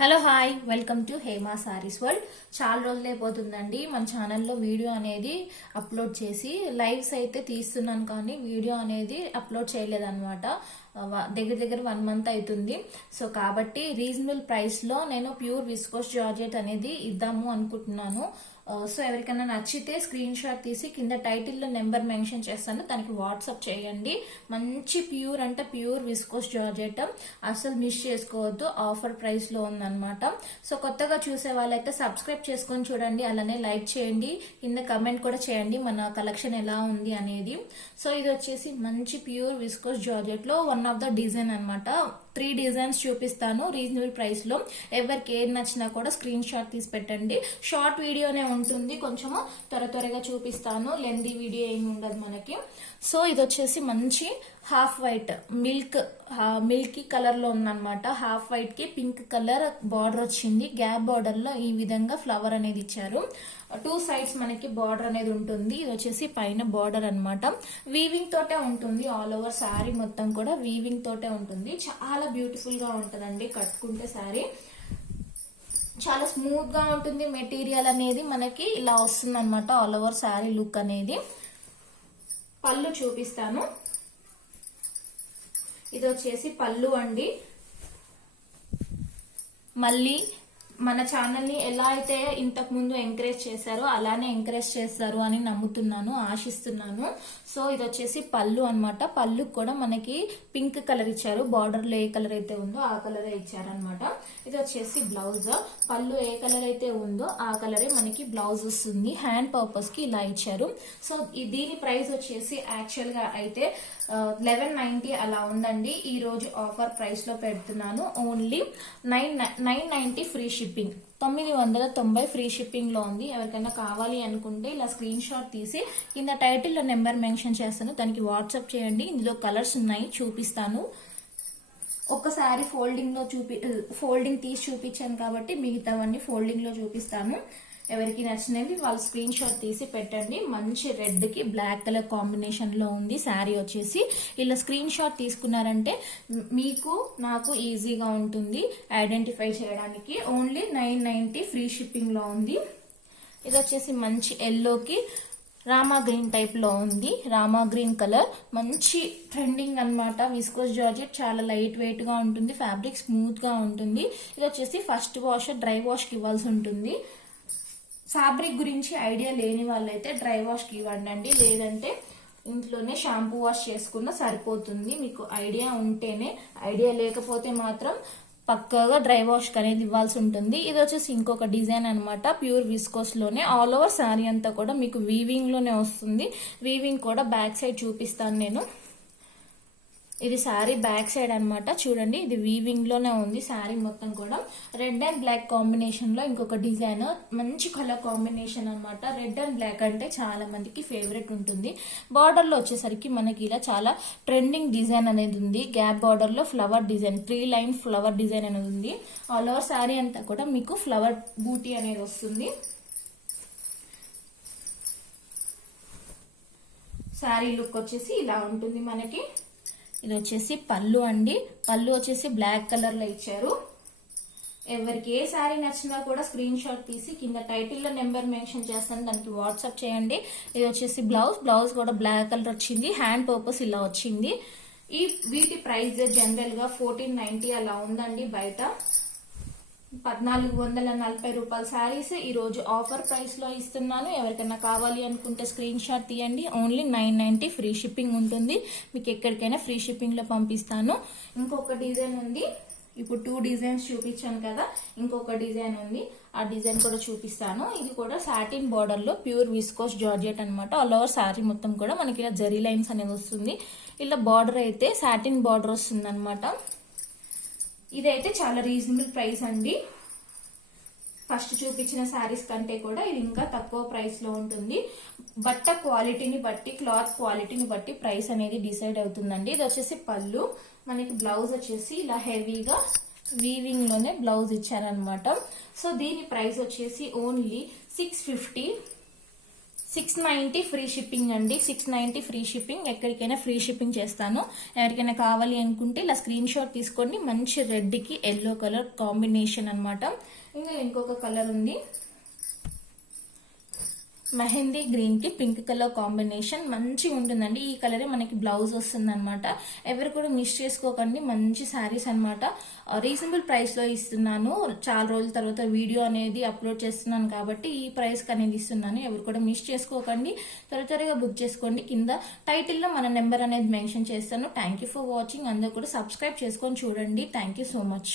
Hello hi welcome to Hema saris world. చాలా రోజులైపోతుందండి మన ఛానల్లో వీడియో అనేది అప్లోడ్ చేసి. లైవ్స్ అయితే తీస్తున్నాను కానీ వీడియో అనేది అప్లోడ్ చేయలేదన్నమాట. దగ్గర దగ్గర 1 మంత్ అవుతుంది. సో కాబట్టి రీజనబుల్ ప్రైస్లో నేను ప్యూర్ విస్కోస్ జార్జెట్ అనేది ఇద్దాము అనుకుంటున్నాను. సో ఎవరికైనా నచ్చితే స్క్రీన్ షాట్ తీసి కింద టైటిల్లో నెంబర్ మెన్షన్ చేస్తాను, దానికి వాట్సాప్ చేయండి. మంచి ప్యూర్ అంటే ప్యూర్ విస్కోస్ జార్జెట్, అసలు మిస్ చేసుకోవద్దు. ఆఫర్ ప్రైస్ లో ఉందన్నమాట. సో కొత్తగా చూసే వాళ్ళైతే సబ్స్క్రైబ్ చేసుకొని చూడండి, అలానే లైక్ చేయండి, కింద కమెంట్ కూడా చేయండి మన కలెక్షన్ ఎలా ఉంది అనేది. సో ఇది వచ్చేసి మంచి ప్యూర్ విస్కోస్ జార్జెట్ లో వన్ ఆఫ్ ద డిజైన్ అనమాట. 3 డిజైన్స్ చూపిస్తాను రీజనబుల్ ప్రైస్ లో. ఎవరికి ఏది నచ్చినా కూడా స్క్రీన్ షాట్ తీసి పెట్టండి. షార్ట్ వీడియోనే ఉంటుంది, కొంచెము త్వరగా చూపిస్తాను, లెందీ వీడియో ఏమి ఉండదు మనకి. సో ఇది వచ్చేసి మంచి హాఫ్ వైట్ మిల్కీ కలర్ లో ఉందన్నమాట. హాఫ్ వైట్ కి పింక్ కలర్ బార్డర్ వచ్చింది. గ్యాప్ బార్డర్ లో ఈ విధంగా ఫ్లవర్ అనేది ఇచ్చారు. 2 సైడ్స్ మనకి బార్డర్ అనేది ఉంటుంది. ఇది వచ్చేసి పైన బార్డర్ అనమాట. వీవింగ్ తోటే ఉంటుంది. ఆల్ ఓవర్ శారీ మొత్తం కూడా వీవింగ్ తోటే ఉంటుంది. చాలా బ్యూటిఫుల్ గా ఉంటుందండి కట్టుకుంటే శారీ. చాలా స్మూత్ గా ఉంటుంది. మెటీరియల్ అనేది మనకి ఇలా వస్తుంది అనమాట. ఆల్ ఓవర్ శారీ లుక్ అనేది. పళ్ళు చూపిస్తాను. ఇది వచ్చేసి పళ్ళు అండి. మళ్ళీ మన ఛానల్ ని ఎలా అయితే ఇంతకు ముందు ఎంకరేజ్ చేశారో అలానే ఎంకరేజ్ చేస్తారు అని నమ్ముతున్నాను, ఆశిస్తున్నాను. సో ఇది వచ్చేసి పళ్ళు అనమాట. పళ్ళు కూడా మనకి పింక్ కలర్ ఇచ్చారు. బార్డర్ లో ఏ కలర్ అయితే ఉందో ఆ కలరే ఇచ్చారనమాట. ఇది వచ్చేసి బ్లౌజ్. పళ్ళు ఏ కలర్ అయితే ఉందో ఆ కలరే మనకి బ్లౌజ్ వస్తుంది. హ్యాండ్ పర్పస్ కి ఇలా ఇచ్చారు. సో దీని ప్రైస్ వచ్చేసి యాక్చువల్ గా అయితే 1190 అలా ఉందండి. ఈ రోజు ఆఫర్ ప్రైస్ లో పెడుతున్నాను. Only 990 free shipping. 990 free shipping లో ఉంది. ఎవరికైనా కావాలి అనుకుంటే ఇలా స్క్రీన్ షాట్ తీసి కింద టైటిల్లో నెంబర్ మెన్షన్ చేస్తాను, దానికి వాట్సాప్ చేయండి. ఇందులో కలర్స్ ఉన్నాయి, చూపిస్తాను. ఒక్కసారి ఫోల్డింగ్ తీసి చూపించాను కాబట్టి మిగతావన్నీ ఫోల్డింగ్ లో చూపిస్తాను. ఎవరికి నచ్చినవి వాళ్ళు స్క్రీన్ షాట్ తీసి పెట్టండి. మంచి రెడ్ కి బ్లాక్ కలర్ కాంబినేషన్ లో ఉంది శారీ వచ్చేసి. ఇలా స్క్రీన్ షాట్ తీసుకున్నారంటే మీకు నాకు ఈజీగా ఉంటుంది ఐడెంటిఫై చేయడానికి. ఓన్లీ 990 ఫ్రీ షిప్పింగ్ లో ఉంది. ఇది వచ్చేసి మంచి ఎల్లోకి రామా గ్రీన్ టైప్ లో ఉంది. రామా గ్రీన్ కలర్ మంచి ట్రెండింగ్ అన్నమాట. విస్కోస్ జార్జెట్ చాలా లైట్ వెయిట్ గా ఉంటుంది. ఫ్యాబ్రిక్ స్మూత్ గా ఉంటుంది. ఇది వచ్చేసి ఫస్ట్ వాష్ డ్రై వాష్ కి ఇవ్వాల్సి ఉంటుంది. ఫ్యాబ్రిక్ గురించి ఐడియా లేని వాళ్ళైతే డ్రై వాష్ కి ఇవ్వండి, లేదంటే ఇంట్లోనే షాంపూ వాష్ చేసుకున్నా సరిపోతుంది. మీకు ఐడియా ఉంటేనే, ఐడియా లేకపోతే మాత్రం పక్కగా డ్రై వాష్ అనేది ఇవ్వాల్సి ఉంటుంది. ఇది వచ్చేసి ఇంకొక డిజైన్ అనమాట. ప్యూర్ విస్కోస్ లోనే ఆల్ ఓవర్ శారీ అంతా కూడా మీకు వీవింగ్ లోనే వస్తుంది. వీవింగ్ కూడా బ్యాక్ సైడ్ చూపిస్తాను నేను. ఇది శారీ బ్యాక్ సైడ్ అనమాట. చూడండి, ఇది వీవింగ్ లోనే ఉంది శారీ మొత్తం కూడా. రెడ్ అండ్ బ్లాక్ కాంబినేషన్ లో ఇంకొక డిజైన్. మంచి కలర్ కాంబినేషన్ అనమాట. రెడ్ అండ్ బ్లాక్ అంటే చాలా మందికి ఫేవరెట్ ఉంటుంది. బార్డర్ లో వచ్చేసరికి మనకి ఇలా చాలా ట్రెండింగ్ డిజైన్ అనేది ఉంది. గ్యాప్ బార్డర్ లో flower design, 3 line flower design అనేది ఉంది. ఆల్ ఓవర్ శారీ అంతా కూడా మీకు ఫ్లవర్ బూటీ అనేది వస్తుంది. శారీ లుక్ వచ్చేసి ఇలా ఉంటుంది మనకి. ఇది వచ్చేసి పళ్ళు అండి. పళ్ళు వచ్చేసి బ్లాక్ కలర్ లో ఇచ్చారు. ఎవరికి ఏ శారీ నచ్చినా కూడా స్క్రీన్ షాట్ తీసి కింద టైటిల్లో నెంబర్ మెన్షన్ చేస్తాను, దానికి వాట్సాప్ చేయండి. ఇది వచ్చేసి బ్లౌజ్ కూడా బ్లాక్ కలర్ వచ్చింది. హ్యాండ్ పర్పస్ ఇలా వచ్చింది. వీటి ప్రైస్ జనరల్ గా 1490 అలా ఉందండి బయట. 1440 రూపాయల శారీస్ ఈ రోజు ఆఫర్ ప్రైస్ లో ఇస్తున్నాను. ఎవరికైనా కావాలి అనుకుంటే స్క్రీన్ షాట్ తీయండి. ఓన్లీ 990 ఫ్రీ షిప్పింగ్ ఉంటుంది. మీకు ఎక్కడికైనా ఫ్రీ షిప్పింగ్ లో పంపిస్తాను. ఇంకొక డిజైన్ ఉంది. ఇప్పుడు 2 డిజైన్స్ చూపించాను కదా, ఇంకొక డిజైన్ ఉంది. ఆ డిజైన్ కూడా చూపిస్తాను. ఇది కూడా సాటిన్ బార్డర్ లో ప్యూర్ విస్కోస్ జార్జెట్ అనమాట. ఆల్ ఓవర్ శారీ మొత్తం కూడా మనకి ఇలా జరీ లైన్స్ అనేది వస్తుంది. ఇలా బార్డర్ అయితే సాటిన్ బార్డర్ వస్తుంది అనమాట. ఇదైతే చాలా రీజనబుల్ ప్రైస్ అండి. ఫస్ట్ చూపించిన శారీస్ కంటే కూడా ఇది ఇంకా తక్కువ ప్రైస్ లో ఉంటుంది. బట్ట క్వాలిటీని బట్టి, క్లాత్ క్వాలిటీని బట్టి ప్రైస్ అనేది డిసైడ్ అవుతుందండి. ఇది వచ్చేసి పళ్ళు. మనకి బ్లౌజ్ వచ్చేసి ఇలా హెవీగా వీవింగ్ లోనే బ్లౌజ్ ఇచ్చారనమాట. సో దీని ప్రైస్ వచ్చేసి ఓన్లీ 650 690 ఫ్రీ షిప్పింగ్ అండి. 690 ఫ్రీ షిప్పింగ్. ఎక్కడికైనా ఫ్రీ షిప్పింగ్ చేస్తాను. ఎవరికైనా కావాలి అనుకుంటే ఇలా స్క్రీన్ షాట్ తీసుకోండి. మంచి రెడ్ కి ఎల్లో కలర్ కాంబినేషన్ అన్నమాట. ఇంకా ఇంకొక కలర్ ఉంది, మెహందీ గ్రీన్ కి పింక్ కలర్ కాంబినేషన్ మంచిగా ఉంటుందండి. ఈ కలరే మనకి బ్లౌజ్ వస్తుంది అనమాట. ఎవరు కూడా మిస్ చేసుకోకండి. మంచి శారీస్ అనమాట. రీజనబుల్ ప్రైస్ లో ఇస్తున్నాను. చాలా రోజుల తర్వాత వీడియో అనేది అప్లోడ్ చేస్తున్నాను కాబట్టి ఈ ప్రైస్ కి అనేది ఇస్తున్నాను. ఎవరు కూడా మిస్ చేసుకోకండి. త్వరగా బుక్ చేసుకోండి. కింద టైటిల్ లో మన నెంబర్ అనేది మెన్షన్ చేస్తాను. Thank you for watching. అందరూ కూడా సబ్స్క్రైబ్ చేసుకొని చూడండి. Thank you so much.